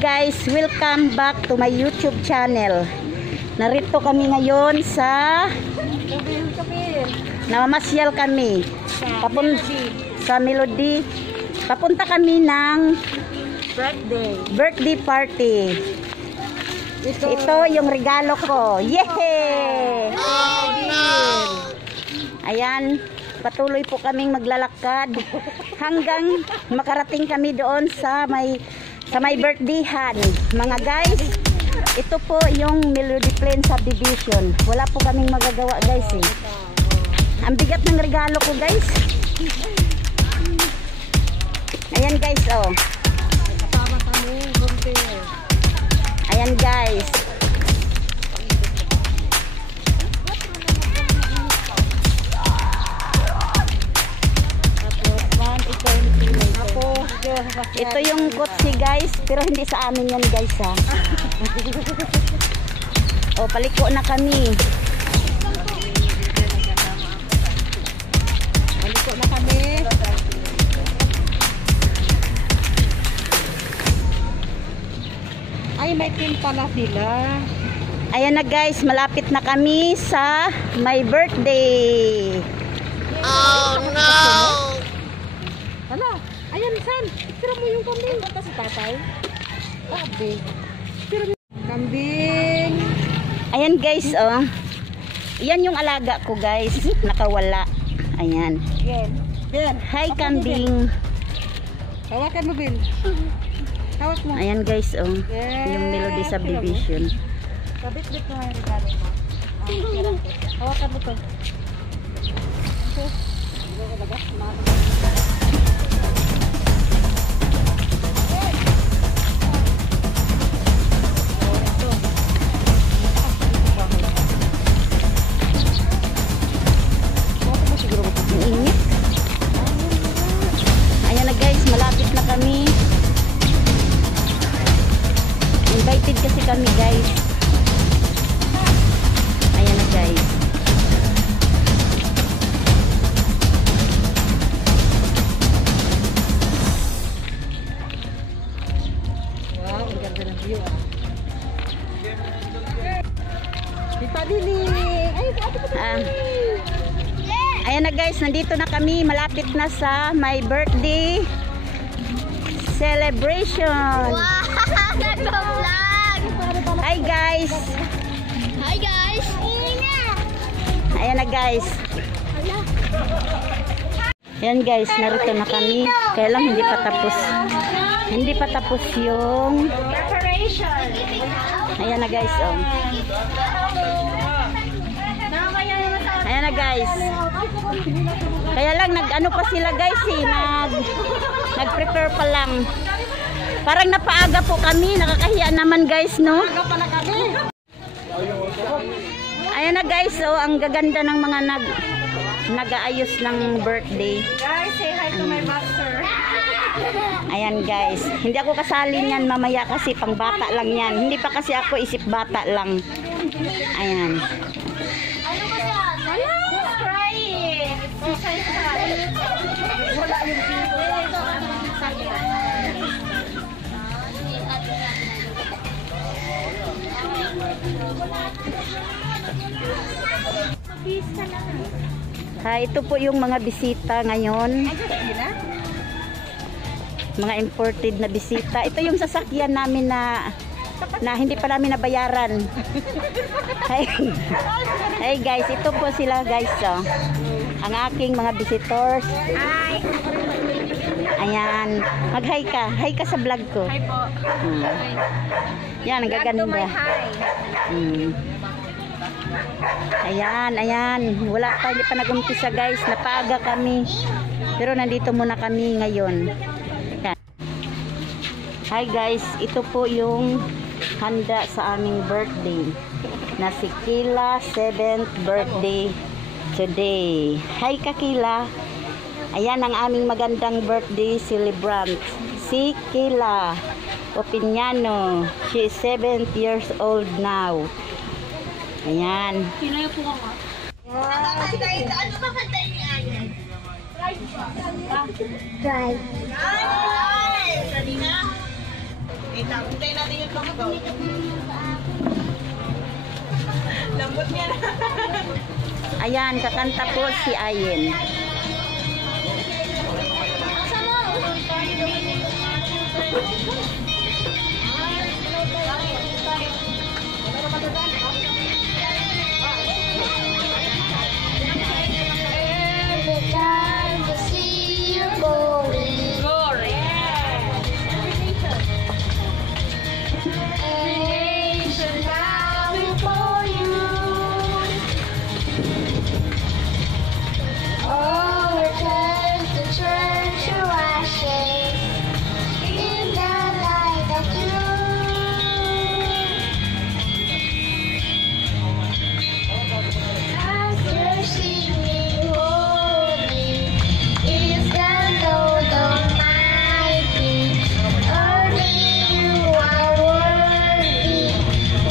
guys, welcome back to my YouTube channel. Narito kami ngayon sa namamasyal kami sa Melody. Papunta kami ng birthday party. Ito yung regalo ko. Yay! Oh, no! Ayan, patuloy po kaming maglalakad hanggang makarating kami doon sa may birthdayhan. Mga guys, ito po yung Melody Plain Subdivision. Wala po kaming magagawa guys eh. Ang bigat ng regalo ko guys. Ayan guys, oh. Ayan guys. Ito yung kotse guys, pero hindi sa amin yan guys ha. O, paliko na kami. Paliko na kami. Ay, may pin pala sila. Ayan na guys, malapit na kami sa my birthday. Oh no! Hala, ayan san. Tira mo yung kambing. Bata si tatay. Sabi. Tira mo. Kambing. Ayan guys, oh. Yan yung alaga ko guys. Nakawala. Ayan. Ben. Hi kambing. Hawakan mo, Ben. Hawak mo. Ayan guys, oh. Yeah. Yung Melody Subdivision. Kabit-bit mo yung regalo mo. Hawakan mo to. Ayan na guys, malapit na kami. Invited kasi kami guys. Ayan na guys. Wow, ang ganda ng view ah. Tita Lili. Ay, ate ko Ayan na guys, nandito na kami. Malapit na sa my birthday celebration. Wow! Nag-vlog! Hi guys! Hi guys! Ayan na guys. Ayan guys, narito na kami. Kaya lang hindi pa tapos. Hindi pa tapos yung Preparation! ayan na guys, oh. Ayan na guys. Kaya lang nag-ano pa sila guys eh, nag-prepare pa lang. Parang napaaga po kami, nakakahiya naman guys, no? Ayan na guys, oh, ang gaganda ng mga nag-aayos ng birthday. Guys, say hi to my master. Ayan guys, hindi ako kasali niyan mamaya kasi pang bata lang yan. Hindi pa kasi ako isip bata lang. Ayan. Ano ba siya? Hello! It's crying! It's so sad. Wala yung Ha, ito po yung mga bisita ngayon. Mga imported na bisita. Ito yung sasakyan namin na hindi pa namin nabayaran. Hey guys, ito po sila guys, oh. Ang aking mga visitors. Hi! Ayan, mag-hi ka. Hi ka sa vlog ko. Hi po. Yan, ang gaganda. Ayan, ayan. Wala pa, hindi pa nag-umpisa guys. Napaaga kami. Pero nandito muna kami ngayon. Yan. Hi guys, ito po yung handa sa aming birthday. Na si Kila 7th birthday today. Hi Kakila. Ayan ang aming magandang birthday celebrant. Si Kila Opiniano. She is 7 years old now. Ayan. Pinaya po ka nga. Ano ba kanta niya? Drive. Wait lang, hintayin natin yung toktok. Lambot niya na. Ayan, kakanta po si Ayen. Every time I see you glory, ancient bow before you. Oh, return to church to ashes in the light of you. After singing holy is the Lord Almighty. Only you are worthy,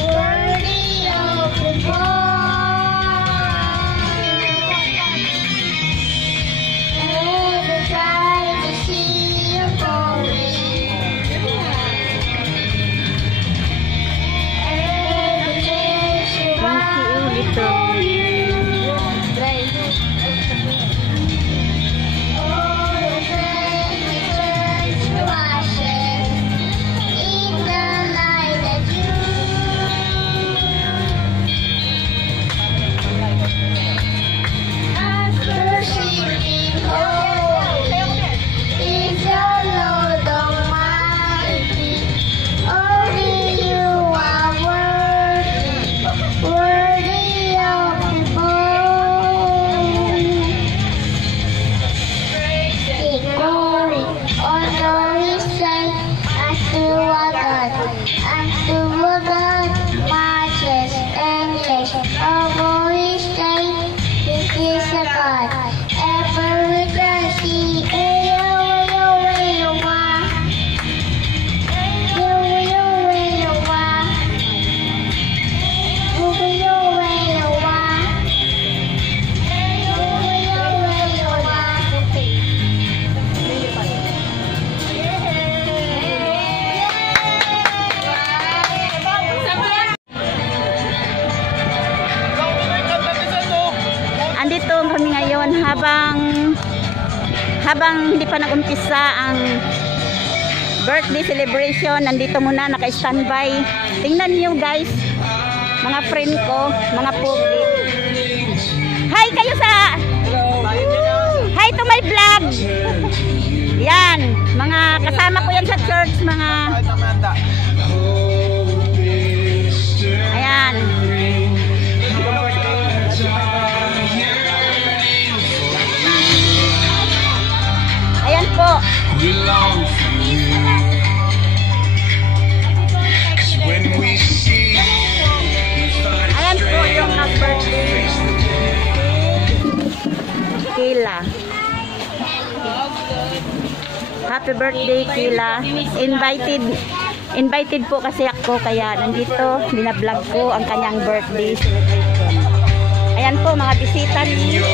worthy of the Every time I see your glory, every chance you bow before you. All the friends turn to ashes in the light of you. After singing holy is the Lord Almighty. Only you are worthy, worthy of the glory, honor is said unto our God, matchless and just over His name. This is a God, ever mercy, Andito kami ngayon habang hindi pa nag-umpisa ang birthday celebration. Nandito muna, naka-standby. Tingnan niyo guys, mga friend ko, mga public. Hi kayo sa... Hi to my vlog! Yan, mga kasama ko yan sa church, mga... Ayan. Ayan po. Ayan po yung nag-birthday. Kila. Happy birthday, Kila. Invited po kasi ako, kaya nandito, binablog ko ang kanyang birthday celebration. Ayan po, mga bisita ni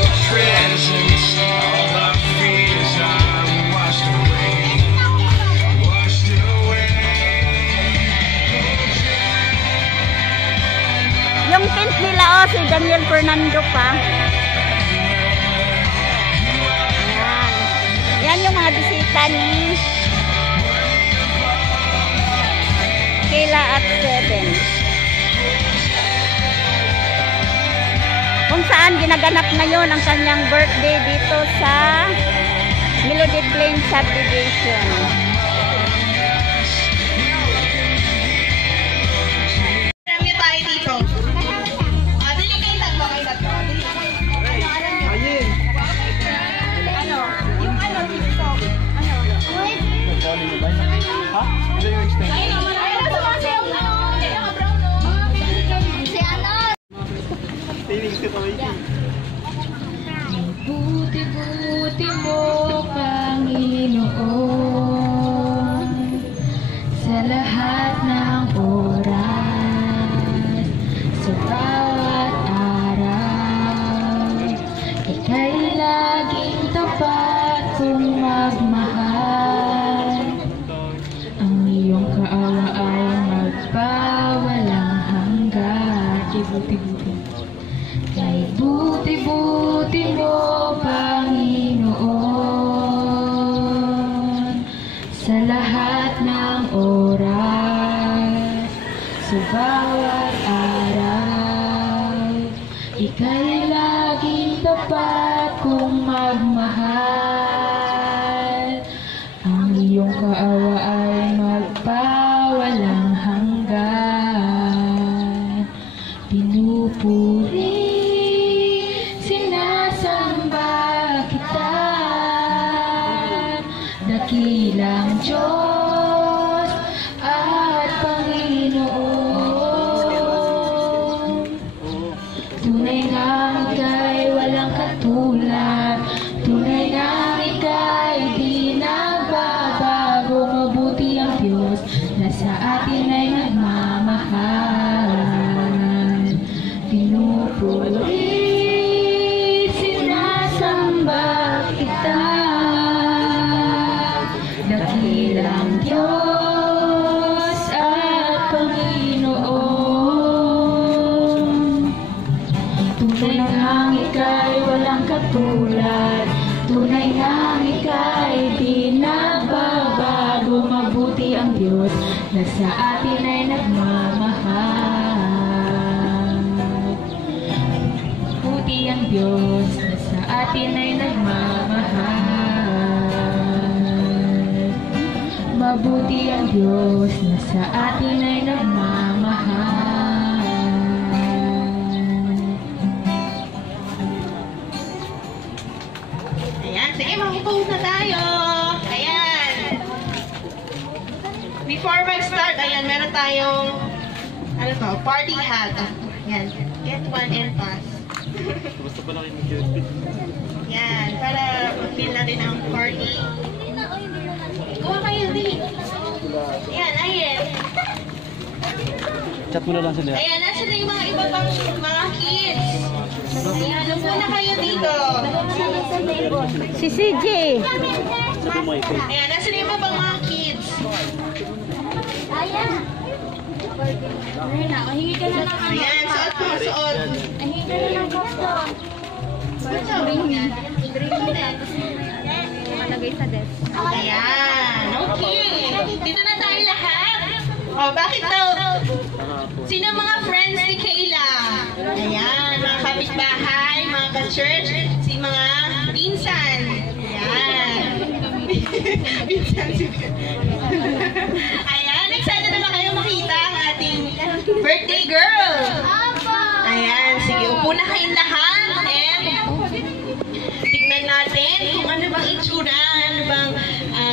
yung tent nila, oh, si Daniel Fernando pa. Ayan. Yan yung mga bisita ni Kayla at 7. Kung saan ginaganap ngayon ang kanyang birthday dito sa Melody Plain Subdivision. Marami tayo dito. Dali kayo tatlo, kayo tatlo. Ano? Yung ano dito? Ano? Ha? Ito yung extension. Buti-buti mo, Panginoon, sa lahat ng oras, sa bawat araw. Ika'y laging tapat kung magmahal. Ang iyong kaawa Kay buti-buti mo, Panginoon, sa lahat ng oras, sa bawat araw, ika'y laging tapat kung magmahal. Ang iyong kaawa ay magpawalang hanggan. Pinupuri, sinasamba kita, dakilang Diyos at Panginoon. Tunay nga ika'y walang katulad, tunay nga ika'y di nagbabago. Mabuti ang Diyos na sa atin ay nagmamahal. Pinupuri, sinasamba kita, dakilang Diyos at Panginoon. Tunay ngang ika'y walang katulad, tunay ngang ika'y di nagbabago. Mabuti ang Diyos na sa atin ay nagmamahal. Mabuti ang Diyos na sa atin ay nagmamahal. Mabuti ang Diyos na sa atin ay nagmamahal. Ayan, sige, makupost na tayo. Ayan. Before mag-start, ayan, meron tayong, ano to, party hat. Ayan, get one and pass. Basta pala kayo mag-outfit. Ayan, para mag-feel natin ang party. Kuha kayo din. Ayan, ayan. Chat mo na lang sila. Ayan, nasa na yung mga iba pang mga kids. Ayan, upo na kayo dito. Si CJ. Ayan, nasa na yung iba pang mga kids. Ayan. Hingi ka na ng Ayan, suot mo, suot. Hingi ka na ng custom. Malagay sa desk. Ayan, okay. Dito na tayo lahat. Oh, bakit daw? Sino mga friends ni Kayla? Ayan, mga kapitbahay, mga ka-church, si mga pinsan. Ayan. Pinsan si Ayan, excited na ba kayo makita ang ating birthday girl? Ayan, sige, upo na kayong lahat. And tignan natin kung ano bang itsura, ano bang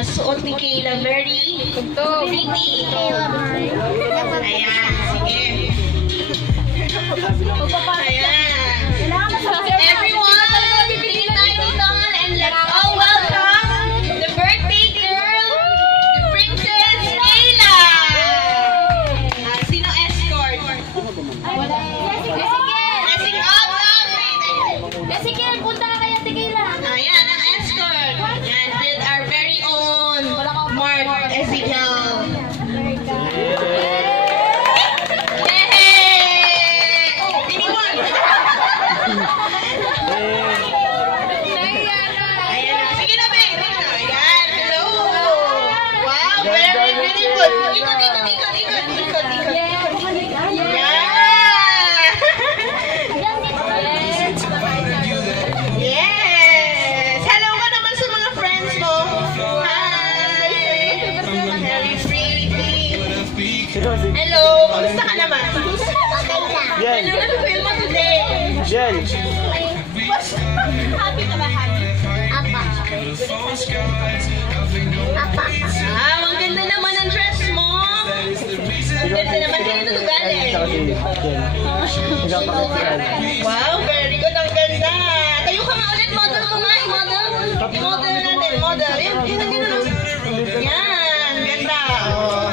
suot ni Kayla. Very pretty. Ayan, sige. Ayan. Everyone, please lie down and let's all welcome the birthday girl, the Princess Kayla. Sino escort? Blessing up, Ezekiel, punta ka kaya Tequila. Ayan, ang escort. Ayan, with our very own Mark Ezekiel. Yay! Tiniwan! Ayan na. Sige na, babe. Ayan, hello. Wow, very beautiful. Ikot. Yes! Hello ka naman sa mga friends mo. Hi! Very pretty. Hello! Kamusta ka naman? Jen! Ano na feel mo today? Jen! Happy ka ba? Happy? Ang ganda naman ang dress mo. Ang ganda naman din ito galing. Tsaka si Jen. Nagpapakita. Wow, very good. Ang ganda. Tayo ka nga ulit. Model ko nga. I-model. I-model natin. Model. Yan. Yan. Ganda. Oh.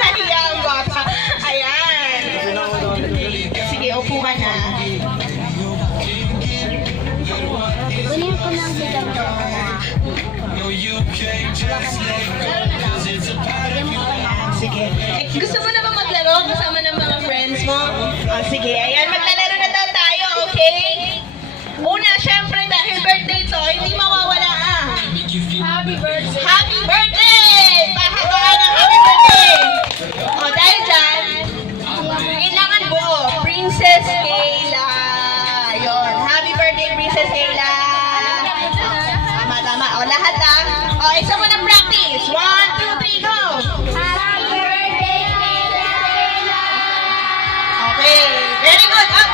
Nahiya ang bata. Ayan. Sige, upo ka na. Kunin ko ng bilang ko. Sige. Eh, gusto mo na ba maglaro? mo kasama ng mga friends mo? Oh, sige, ayan, maglalaro na daw tayo, okay? Una, syempre, dahil birthday to, hindi mawawala Happy birthday! Happy birthday! Pahabaan ng happy birthday! O, dahil dyan, kailangan buo. Princess Kayla. Yun. Happy birthday, Princess Kayla. Tama. O, lahat O, isa mo na practice. 1, 2, 3, go! Happy birthday, Kayla! Okay. Very good. Up!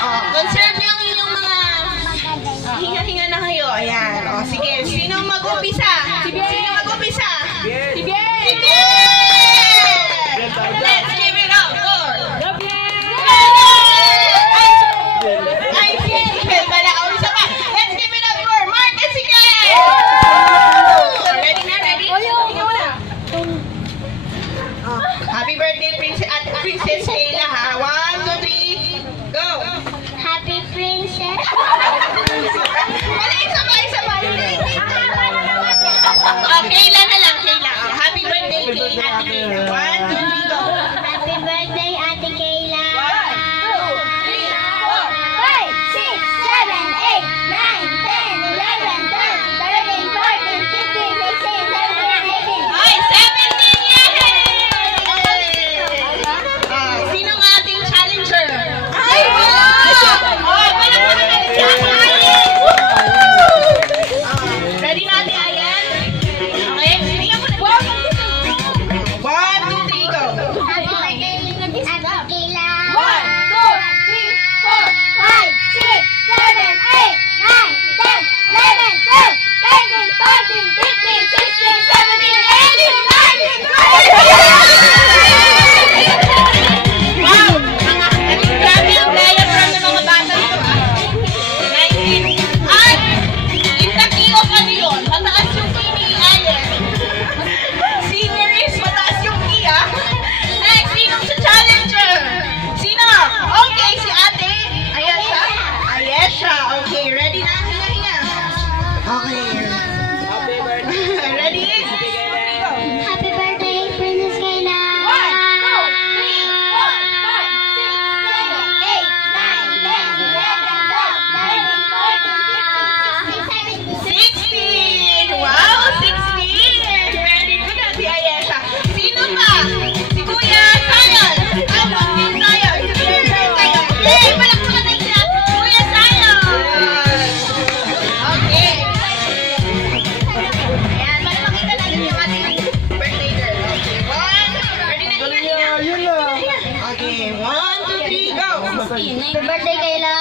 O, conserve yung inyong mga hinga-hinga na kayo. Ayan. O, sige. Sino mag-upisa? Sino mag-upisa? Si Bien! Let's give it up for Ay, si Bien pala. O, isa pa. Let's give it up for Mark and si Ken! Ready na? Ready? Happy birthday, Princess Kayla, ha? 1, 2, 3, go! Happy princess! Wala, isa pa. Kayla na lang, Kayla. Happy birthday, Kayla. 1, 2, 3, go! Happy birthday, Ate Kayla! 1, 2, 3, 4. Ay, 17 sinong ating challenger? Ay, ready na, Ate Ayan? Okay, tingnan mo na. 1, 2, 3, go! Happy birthday, Ate Kayla!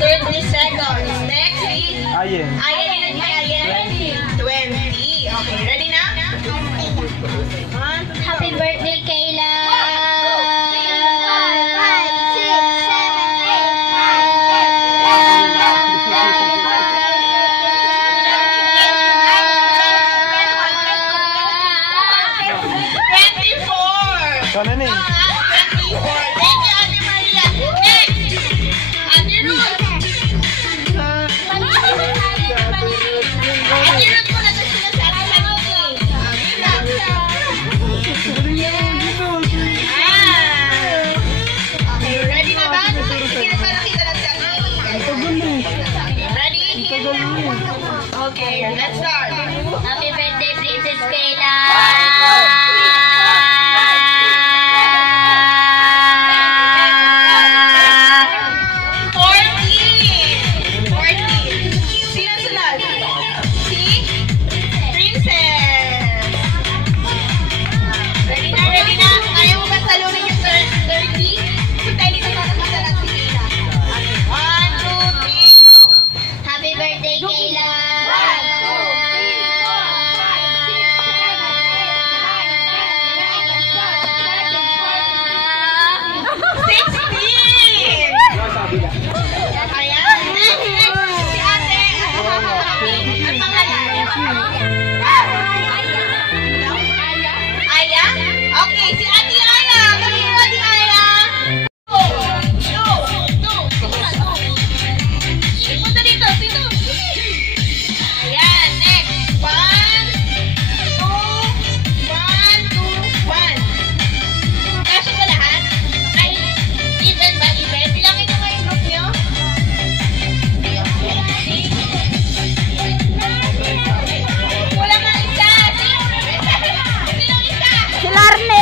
30 seconds. Next is Ayen. Ayen. 20. Okay, ready na? Happy birthday, Kayla! 24. Sana na eh. 24. Thank you, Ate Maria. Next, Ate Ruth. Ate Ruth muna. Okay, si Ate Aya. Kami yung Ate Aya. Punta dito. Ayan, next. 1, 2, 1. Kasya ba lahat? Ay, even ba? Even? Bilangin nyo nga yung group nyo. Wala nga isa. Sino isa? Si Larne.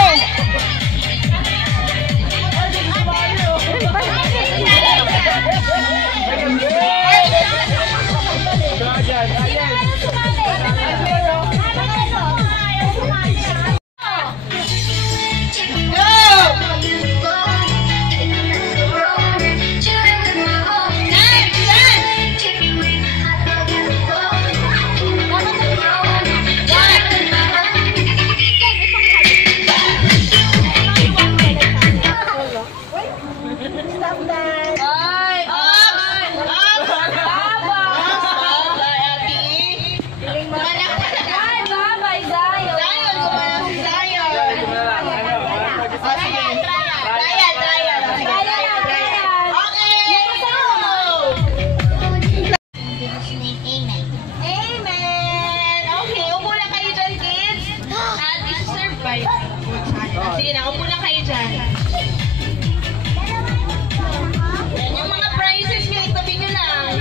Sige na, upo na kayo dyan. Yan yung mga prizes nyo, itabi nyo lang.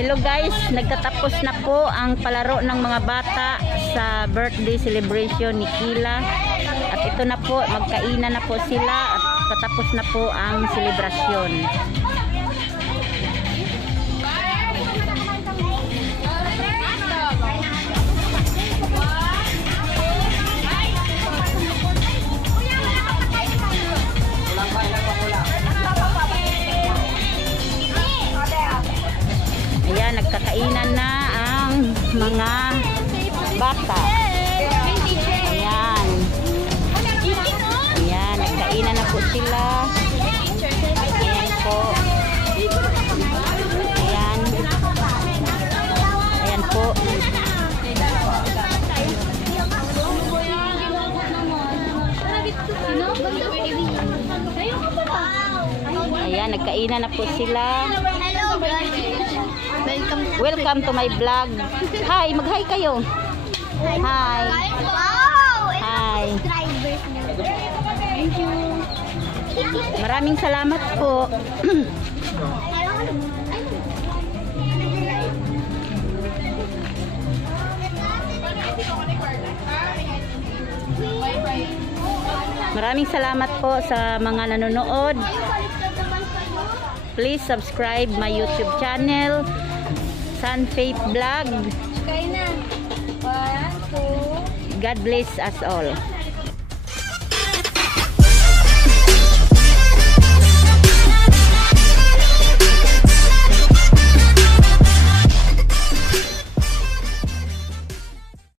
Hello guys, nagtatapos na po ang palaro ng mga bata sa birthday celebration ni Kila. At ito na po, magkainan na po sila at tatapos na po ang selebrasyon. Ayan, nagkakainan na ang mga bata. Ayan. Ayan, nagkainan na po sila. Ayan po. Ayan. Ayan po. Ayan, nagkainan na po sila. Welcome to my vlog. Hi, mag-hi kayo. Hi. Hi. Maraming salamat po. Maraming salamat po sa mga nanonood. Please subscribe my YouTube channel, Sun Faith Vlog. God bless us all.